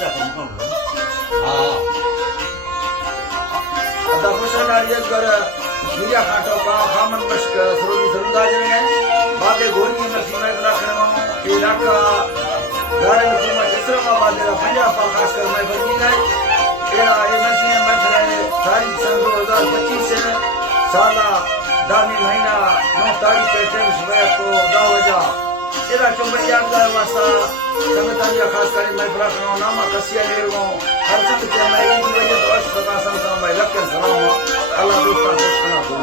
हाँ अदा हुसैन आर्यस कर मिया खाटो का खामन मश्क सरोजी सरंदाज में बागे गोरी मसी में रखनो इलाका गारे हुकूमत इस्लामाबाद का पंजाब का खास कर मैं बनी है एरा ये मसी में बैठ रहे तारीख सन 2025 से साला दामी महीना 9 तारीख के टाइम सुबह को 10 बजे एरा चुंबड़िया का वास्ता संगतान या खास कर मैं रखनो नामा कसिया लेरो हर संग के मैं इन वजह तो अश प्रकाश संता मैं लख सलाम अल्लाह दोस्ता खुश करा